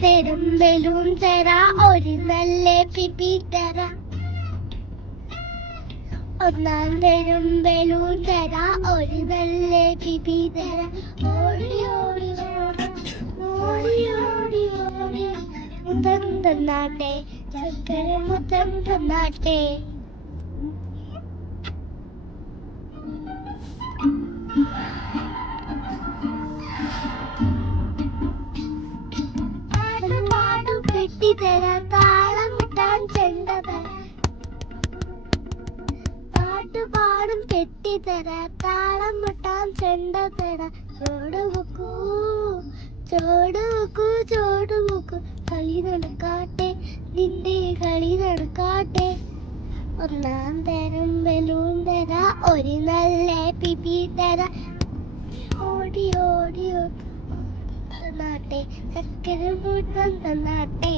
തരും ബലൂൺ തരാ ഒരു നല്ല പിപി തരാ ഒന്നാം തരും ബലൂൺ തരാ ഒരു നല്ല പിപി തരാ ഓടി ഓടി ഓടി ഓടി ഓടി മുത്തം തന്നാട്ടെ ചക്കര മുത്തം തന്നാട്ടെ പാടും പെട്ടി തരാ താളം മുട്ടാൻ ചെണ്ട തരാ പാട്ടുപാടും പെട്ടി തരാ താളം മുട്ടാൻ ചെണ്ട തരാ ചോടുമുക്കൂ ചോടുമുക്കൂ ചോടുമുക്കൂ കളി നടക്കാട്ടെ നിന്റെ കളി നടക്കാട്ടെ ഒന്നാം തരം ബലൂൺ തരാ ഒരു നല്ല പിപി തരാ ഓടി ഓടി തന്നാട്ടെ ചക്കര മുട്ടം തന്നാട്ടെ